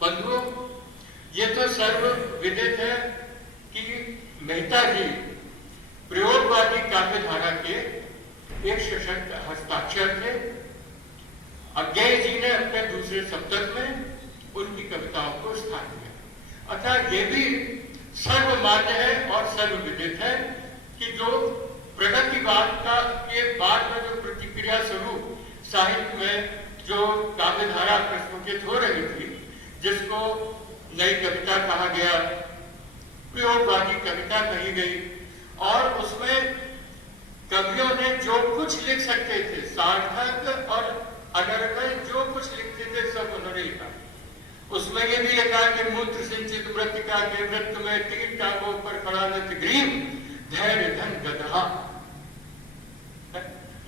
बंधुओं, ये तो सर्व विदित है कि मेहता जी प्रयोगवादी काव्य धारा के एक सशक्त हस्ताक्षर थे। अज्ञेय जी ने अपने दूसरे सप्तक में उनकी कविताओं को स्थान दिया। अतः ये भी सर्वमान्य है और सर्वविदित है कि जो प्रगतिवाद का के बाद में जो प्रतिक्रिया स्वरूप साहित्य में जो काव्यधारा प्रस्फुटित हो रही थी, जिसको नई कविता कहा गया, प्रयोगवादी कविता कही गई, और उसमें कवियों ने जो कुछ लिख सकते थे, सार्थक और अनर्गल जो कुछ लिखते थे, सब उन्होंने लिखा। उसमें ये भी लिखा कि मूत्र सिंचित मृतिका के वृत्त में 3 टांगों पर खड़ा नृत्यग्रीव धैर्य धन गधा,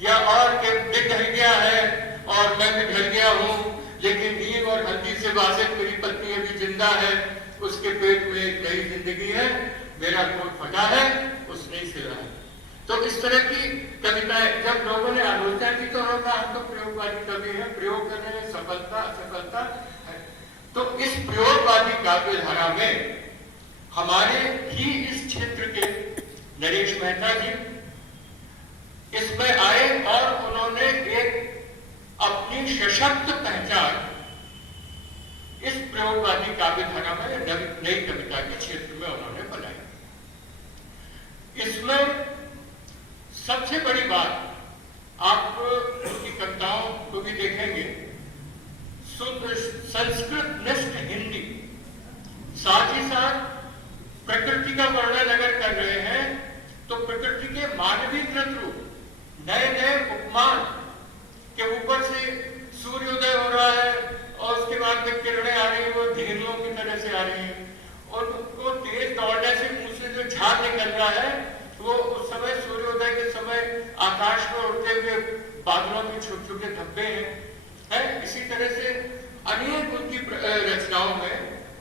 या और के ढल गया है और मैं भी ढल गया हूं, लेकिन नीम और हल्दी से वासित मेरी पत्नी अभी जिंदा है, उसके पेट में एक नई जिंदगी है, मेरा कोट फटा है, उसने ही सिला है। तो इस तरह की कविताएं जब लोगों ने आलोचना की तो होगा हम तो प्रयोगवादी कवि हैं, प्रयोग करने में सफलता असफलता है। तो इस प्रयोगवादी काव्य धारा में हमारे ही इस क्षेत्र के नरेश मेहता जी इसमें आए और उन्होंने एक अपनी सशक्त पहचान इस प्रयोगवादी काव्य धारा में नई कविता के क्षेत्र में उन्होंने बनाई। इसमें सबसे बड़ी बात, आप उनकी कविताओं को भी देखेंगे, संस्कृत निष्ठ हिंदी, साथ ही साथ प्रकृति का वर्णन अगर कर रहे हैं तो प्रकृति के मानवीकृत रूप, नए नए उपमान के ऊपर से सूर्योदय हो रहा है और उसके बाद में किरणें आ रही है, वो धेनुओं की तरह से आ रही है, और उनको तेज दौड़ने से मुंह से जो झाग निकल रहा है वो उस समय सूर्योदय के समय आकाश में उड़ते हुए बादलों के छोटे छोटे धब्बे हैं। इसी तरह से अनेक उनकी रचनाओं में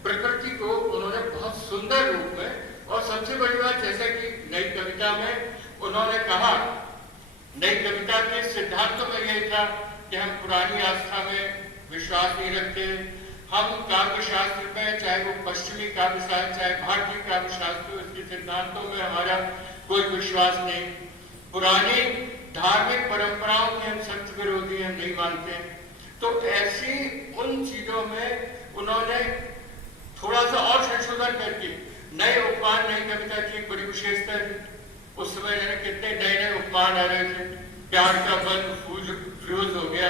प्रकृति को उन्होंने बहुत सुंदर रूप में, और सबसे बड़ी बात जैसा कि नई कविता में उन्होंने कहा, नई कविता के सिद्धांतों में यही था कि हम पुरानी आस्था में विश्वास नहीं रखते, हम काव्य शास्त्र में, चाहे वो पश्चिमी काव्य शास्त्र चाहे भारतीय काव्य शास्त्र, इसके सिद्धांतों में हमारा कोई विश्वास नहीं, पुरानी धार्मिक परंपराओं के हम सख्त विरोधी, हम नहीं मानते। तो ऐसी उन चीजों में उन्होंने थोड़ा सा और संशोधन करके नए उपमान, नई कविता की एक बड़ी विशेषता है। उस समय कितने नए नए उपमान आ रहे थे, प्यार का बंद फ्यूज हो गया,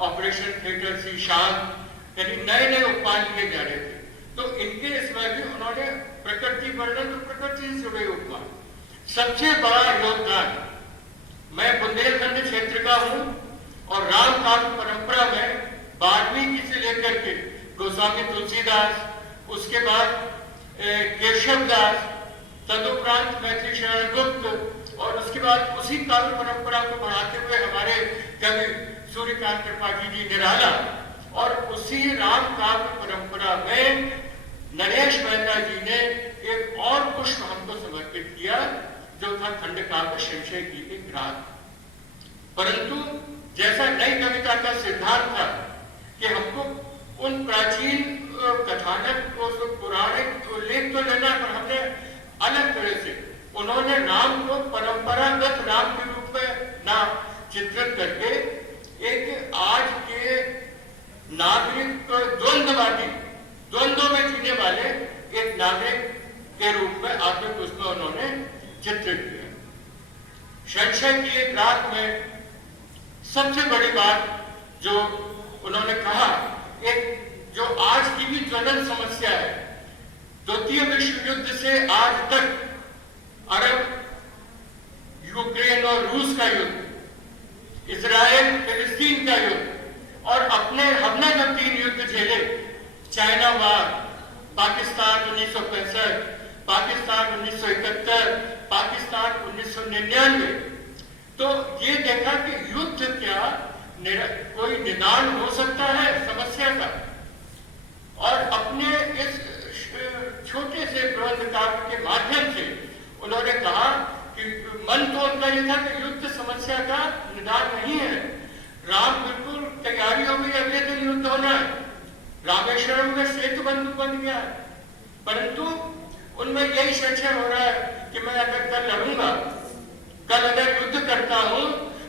ऑपरेशन थिएटर सी शान, यानी नए नए उपमान लिए जा रहे थे। तो इनके इसमें भी उन्होंने प्रकृति वर्णन और प्रकृति से जुड़े उपमान। सबसे बड़ा योगदान, मैं बुंदेलखंड क्षेत्र का हूं और राम काव्य परंपरा में वाल्मीकि से लेकर के गोस्वामी तुलसीदास, उसके बाद केशव दास, तदुपरांत मैथिली शरण गुप्त, और उसके बाद उसी काव्य परंपरा को बढ़ाते हुए हमारे कवि सूर्यकांत त्रिपाठी जी निराला, और उसी राम काव्य परंपरा में नरेश मेहता जी ने एक और पुष्प हमको समर्पित किया, जो था खंड काव्य संशय की एक रात। परंतु जैसा नई कविता का सिद्धांत था कि हमको उन प्राचीन कथानक को, पौराणिक उल्लेख तो लेना, पर हमने अलग तरह से उन्होंने राम को परंपरागत राम के रूप में ना चित्रित करके एक आज के नागरिक द्वंद्ववादी, द्वंद्व में जीने वाले एक नागरिक के रूप में आत्मिक उसमें उन्होंने चित्रित किया। संशय की एक रात में सबसे बड़ी बात जो उन्होंने कहा, एक जो आज की भी ज्वलंत समस्या है, द्वितीय विश्व युद्ध से आज तक अरब, यूक्रेन और रूस का युद्ध, इजराइल फिलिस्तीन का युद्ध, और अपने हमने जो 3 युद्ध झेले, चाइना वार, पाकिस्तान 1965, पाकिस्तान 1971, पाकिस्तान 1999, तो ये देखा कि युद्ध क्या कोई निदान हो सकता है समस्या का। और अपने इस छोटे से प्रबंध काव्य के माध्यम से उन्होंने कहा कि मन तो उनका ये था कि युद्ध समस्या का निदान नहीं है, राम बिल्कुल तैयारियों में अगले दिन युद्ध होना है, रामेश्वरम में सेतु बंधु बन गया है, परंतु उनमें यही संशय हो रहा है कि मैं अगर कल लड़ूंगा, कल अगर युद्ध करता हूं,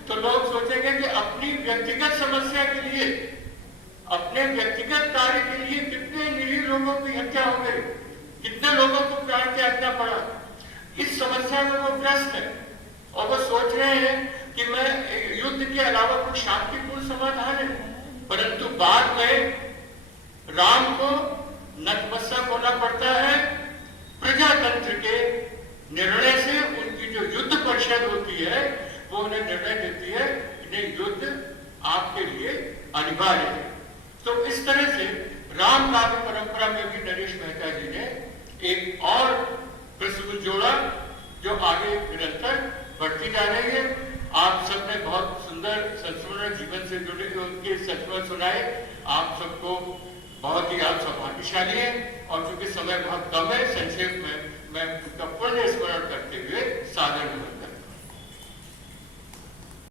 तो लोग सोचेंगे कि अपनी व्यक्तिगत समस्या के लिए, अपने व्यक्तिगत कार्य के लिए कितने निरीह लोगों की हत्या हो गई, कितने लोगों को प्राण त्यागना पड़ा। इस समस्या में वो ग्रस्त है और वो सोच रहे हैं कि मैं युद्ध के अलावा कोई शांतिपूर्ण समाधान है। परंतु बाद में राम को नतमस्तक होना पड़ता है प्रजातंत्र के निर्णय से। उनकी जो युद्ध परिषद होती है वो उन्हें निर्णय देती है कि नहीं, युद्ध आपके लिए अनिवार्य है। तो इस तरह से राम काव्य परंपरा में भी नरेश मेहता जी ने एक और प्रश्न जोड़ा जो आगे निरंतर बढ़ती जा रही है। आप सबने बहुत सुंदर संस्मरण जीवन से जुड़े उनके संस्मरण सुनाए। आप सबको बहुत ही आप सौभाग्यशाली हैं और चूंकि समय बहुत कम है, संक्षेप में